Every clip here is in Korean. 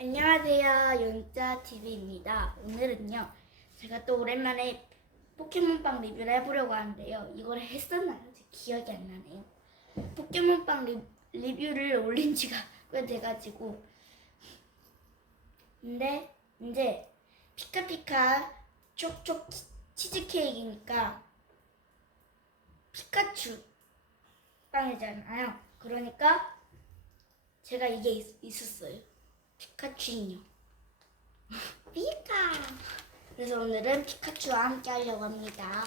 안녕하세요. 윤자TV입니다. 오늘은요, 제가 또 오랜만에 포켓몬빵 리뷰를 해보려고 하는데요. 이걸 했었나요? 제 기억이 안 나네요. 포켓몬빵 리, 리뷰를 올린 지가 꽤 돼가지고. 근데, 이제, 피카피카 촉촉 치- 치즈케이크니까, 피카츄 빵이잖아요. 그러니까, 제가 이게 있, 있었어요. 피카츄 인형. 피카. 그래서 오늘은 피카츄와 함께 하려고 합니다.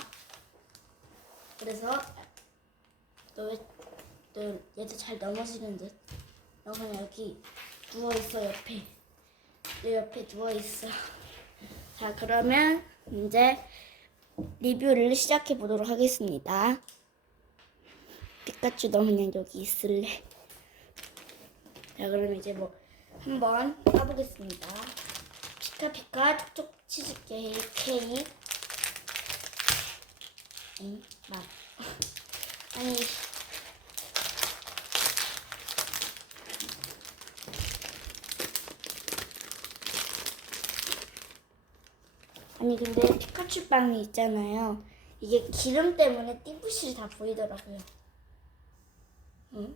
그래서 너, 너 얘도 잘 넘어지는 듯. 너 그냥 여기 누워 있어 옆에. 너 옆에 누워 있어. 자 그러면 이제 리뷰를 시작해 보도록 하겠습니다. 피카츄 너 그냥 여기 있을래. 자 그럼 이제 뭐 한번 까보겠습니다. 피카피카 촉촉 치즈 케이크 케이크 응, 맛 아니 아니 근데 피카츄 빵이 있잖아요. 이게 기름 때문에 띠부실이 다 보이더라고요. 응?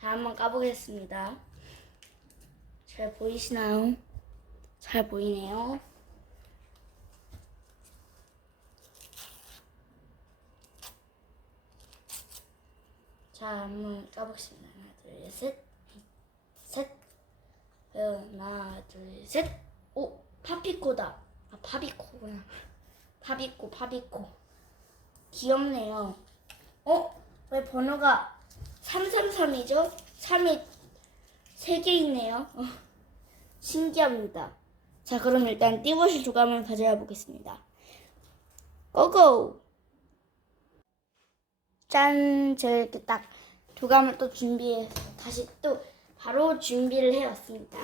자, 한번 까보겠습니다. 잘 보이시나요? 잘 보이네요. 자, 한번 까보겠습니다. 하나, 둘, 셋. 셋. 하나, 둘, 셋. 오, 파피코다. 아, 파비코구나. 파비코, 파비코. 귀엽네요. 어? 왜 번호가 333이죠? 3이 3개 있네요. 어, 신기합니다. 자, 그럼 일단 띠부실 조감을 가져와 보겠습니다. 고고! 짠! 제가 이렇게 딱 조감을 또 준비해서 다시 또 바로 준비를 해왔습니다.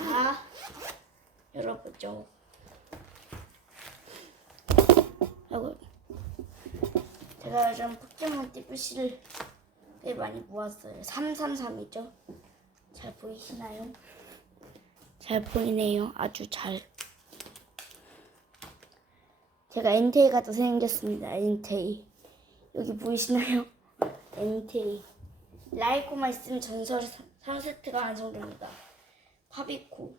열어보죠. 하고 제가 요즘 포켓몬 꽤 많이 모았어요. 333이죠? 잘 보이시나요? 잘 보이네요. 아주 잘. 제가 엔테이 가 또 생겼습니다. 엔테이. 여기 보이시나요? 엔테이. 라이코만 있으면 전설 3세트가 완성됩니다. 파비코.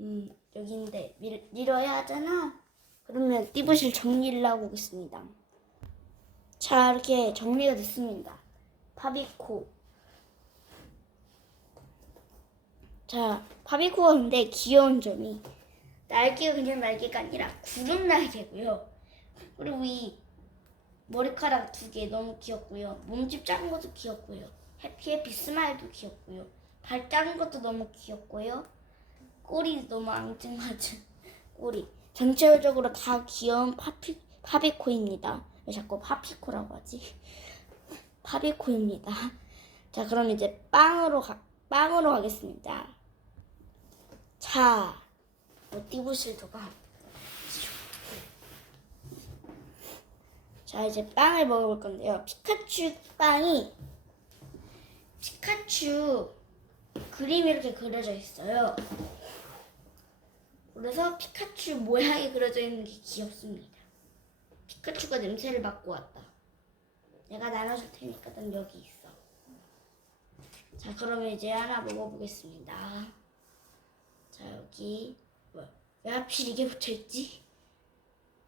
음, 여기인데 밀, 밀어야 하잖아. 그러면 띠부실 정리를 하고 오겠습니다. 자, 이렇게 정리가 됐습니다. 파비코. 자, 파비코가 근데 귀여운 점이 날개가 그냥 날개가 아니라 구름 날개고요. 그리고 이 머리카락 두 개 너무 귀엽고요. 몸집 작은 것도 귀엽고요. 해피해피 스마일도 귀엽고요. 발 작은 것도 너무 귀엽고요. 꼬리 너무 앙증맞은 꼬리. 전체적으로 다 귀여운 파피, 파비코입니다. 왜 자꾸 파피코라고 하지? 파비코입니다. 자, 그럼 이제 빵으로 가, 빵으로 가겠습니다. 자, 뭐 띠부실 도가. 자, 이제 빵을 먹어볼 건데요. 피카츄 빵이 피카츄 그림이 이렇게 그려져 있어요. 그래서 피카츄 모양이 그려져 있는 게 귀엽습니다. 피카츄가 냄새를 맡고 왔다. 내가 나눠줄 테니까 넌 여기 있어. 자, 그러면 이제 하나 먹어보겠습니다. 자, 여기 뭐, 왜 하필 이게 붙어있지?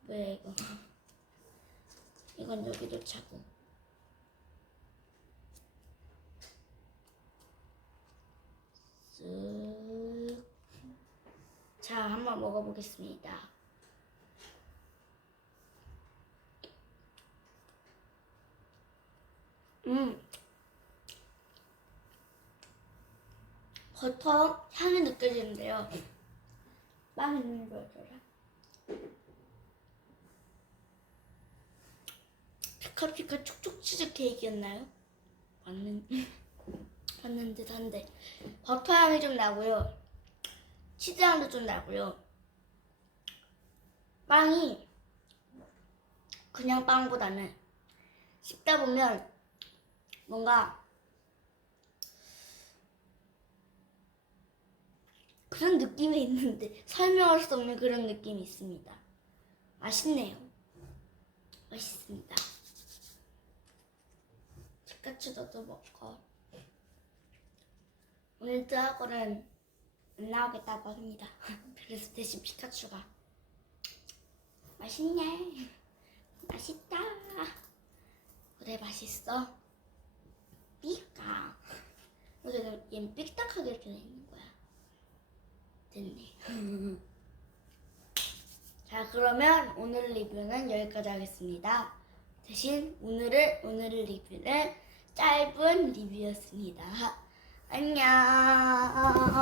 뭐야 이거? 이건 여기도 차고. 쓱. 자, 한번 먹어보겠습니다. 음. 버터 향이 느껴지는데요. 빵 있는 거더라. 피카피카 촉촉 치즈 케이크였나요? 맞는 맞는 듯한데 버터 향이 좀 나고요. 치즈 향도 좀 나고요. 빵이 그냥 빵보다는 씹다 보면 뭔가 그런 느낌이 있는데 설명할 수 없는 그런 느낌이 있습니다. 맛있네요. 맛있습니다. 피카츄도 먹고 오늘도 학원은 안 나오겠다고 합니다. 그래서 대신 피카츄가 맛있네. 맛있다. 그래 맛있어. 삐까. 근데 얘는 삐딱하게 이렇게 돼 거야. 됐네. 자 그러면 오늘 리뷰는 여기까지 하겠습니다. 대신 오늘을 오늘 리뷰는 짧은 리뷰였습니다. 안녕.